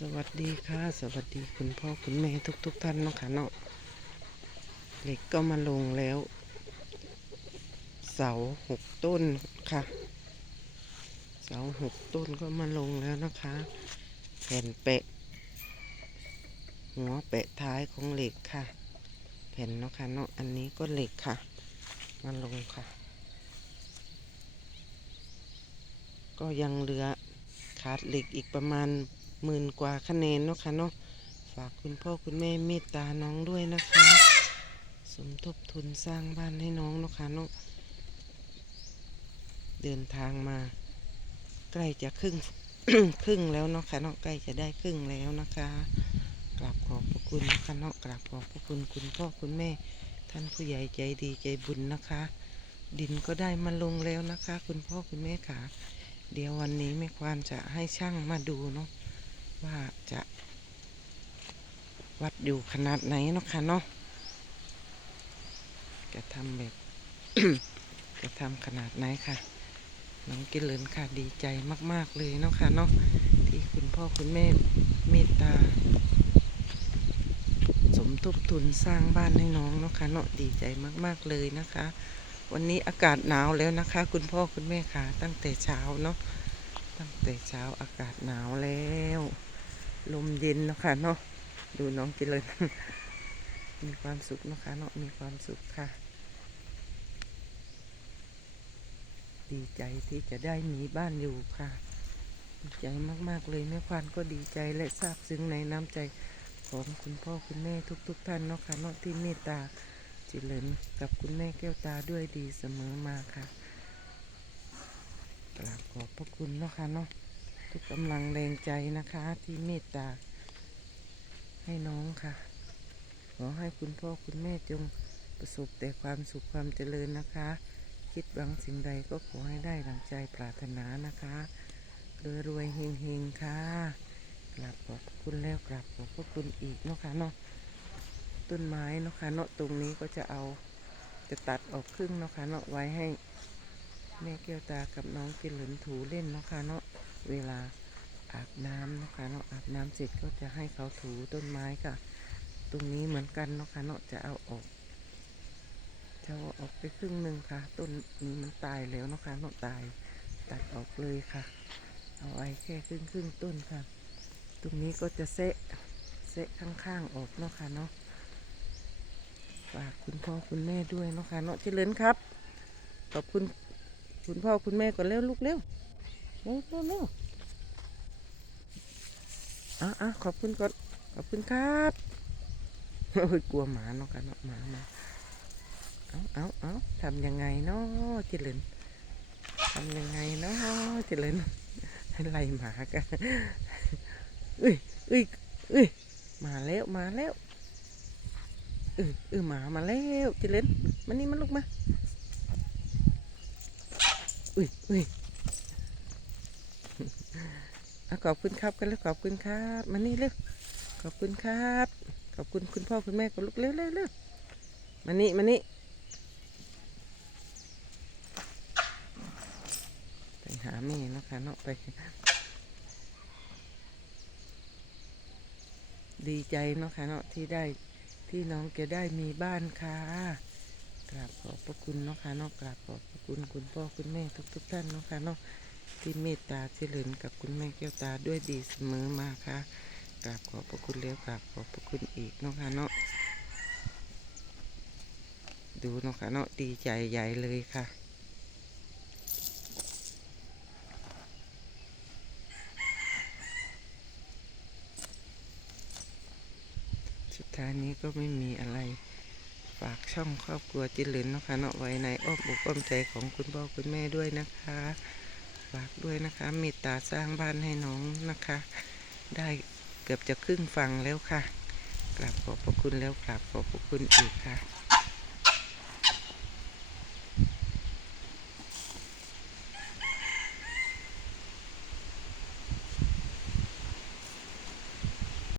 สวัสดีค่ะ สวัสดีคุณพ่อคุณแม่ทุกทุกๆท่านเนาะค่ะเนาะเหล็กก็มาลงแล้ว เสาหกต้นค่ะ เสาหกต้นก็มาลงแล้วนะคะแผ่นแปะ หัวแปะท้ายของเหล็กค่ะ แผ่นเนาะค่ะเนาะอันนี้ก็เหล็กค่ะ มาลงค่ะ ก็ยังเหลือขาดเหล็กอีกประมาณ หมื่นกว่าคะแนนเนาะค่ะเนาะฝากคุณพ่อคุณแม่เมตตาน้องด้วยนะคะ สมทบทุนสร้างบ้านให้น้องเนาะค่ะเนาะเดินทางมา ใกล้จะครึ่งครึ่งแล้วเนาะค่ะเนาะใกล้จะได้ครึ่งแล้วนะคะกราบขอบพระคุณนะคะเนาะกราบขอบพระคุณคุณพ่อคุณแม่ ท่านผู้ใหญ่ใจดีใจบุญนะคะ ดินก็ได้มาลงแล้วนะคะ คุณพ่อคุณแม่ค่ะ เดี๋ยววันนี้แม่ควานจะให้ช่างมาดูเนาะ ว่าจะวัดอยู่ขนาดไหนเนาะค่ะเนาะจะทำแบบจะทำขนาดไหนค่ะ น้องกิเลนค่ะดีใจมาก ๆ เลยเนาะค่ะเนาะที่คุณพ่อคุณแม่เมตตา สมทบทุนสร้างบ้านให้น้องเนาะค่ะเนาะดีใจมาก ๆ เลยนะคะ วันนี้อากาศหนาวแล้วนะคะ คุณพ่อคุณแม่ค่ะ ตั้งแต่เช้าเนาะตั้งแต่เช้าอากาศหนาวแล้ว ลมเย็นนะค่ะเนาะดูน้องกิเลนมีความสุขนะคะเนาะมีความสุขค่ะ ดีใจที่จะได้มีบ้านอยู่ค่ะดีใจมาก ๆ เลยแม่ควานก็ดีใจและซาบซึ้งในน้ำใจของคุณพ่อคุณแม่ทุกๆท่านเนาะค่ะเนาะที่เมตตาจิเลนกับคุณแม่แก้วตาด้วยดีเสมอมาค่ะกราบขอบพระคุณเนาะค่ะเนาะ ทุกกำลังแรงใจนะคะ ที่เมตตา ให้น้องค่ะ ขอให้คุณพ่อคุณแม่จงประสบแต่ความสุขความเจริญนะคะ คิดหวังสิ่งใดก็ขอให้ได้ดังใจปรารถนานะคะรวยรวยๆเฮงเฮงๆค่ะกราบขอบคุณแล้วกราบขอบพระคุณอีกเนาะค่ะเนาะต้นไม้เนาะค่ะเนาะตรงนี้ก็จะเอาจะตัดออกครึ่งเนาะค่ะเนาะไว้ให้แม่แก้วตากับน้องกินหลินถูเล่นเนาะค่ะเนาะ เวลาอาบน้ำนะคะเนาะอาบน้ำเสร็จก็จะให้เขาถูต้นไม้ค่ะ ตรงนี้เหมือนกันนะคะเนาะจะเอาออกจะเอาออกไปครึ่งหนึ่งค่ะ ต้นนี้มันตายแล้วนะคะเนาะตายตัดออกเลยค่ะ เอาไว้แค่ครึ่งครึ่งต้นค่ะ ตรงนี้ก็จะเซะเซะข้างๆออกเนาะค่ะเนาะฝากคุณพ่อคุณแม่ด้วยเนาะค่ะเนาะเจริญครับขอบคุณคุณพ่อคุณแม่ก่อนเร็วลูกเร็ว เร็วเร็วเร็วอะอะขอบคุณก่อนขอบคุณครับโอ้ยกลัวหมาเนาะค่ะเนาะหมามาเอาเอาเอาทำยังไงเนาะเจริญทำยังไงเนาะเจริญไล่หมากันเอ้ยเอ้ยเอ้ยมาแล้วมาแล้วเออเออหมามาแล้วจิเลนมานี่มาลูกมาอุ้ยอุ้ย ขอบคุณครับกันแล้วขอบคุณครับมานี่เร็วขอบคุณครับ ขอบคุณคุณพ่อคุณแม่กับลูกเร็วเร็วเร็วมานี่มานี่ไปหาแม่นะคะเนาะไป ดีใจเนาะค่ะเนาะที่ได้ที่น้องจะได้มีบ้านค่ะกราบขอบพระคุณเนาะค่ะเนาะกราบขอบพระคุณคุณพ่อคุณแม่ทุกทุกๆท่านเนาะค่ะเนาะ ที่เมตตาเจริญกับคุณแม่แก้วตาด้วยดีเสมอมาค่ะกราบขอบพระคุณแล้วกราบขอบพระคุณอีกเนาะค่ะเนาะดูเนาะค่ะเนาะดีใจใหญ่เลยค่ะสุดท้ายนี้ก็ไม่มีอะไรฝากช่องครอบครัวจิตเหลินนะคะเนาะไว้ในอ้อมอกอ้อมใจของคุณพ่อคุณแม่ด้วยนะคะ ฝากด้วยนะคะเมตตาสร้างบ้านให้น้องนะคะ ได้เกือบจะครึ่งฟังแล้วค่ะกราบขอบพระคุณแล้วกราบขอบพระคุณอีกค่ะ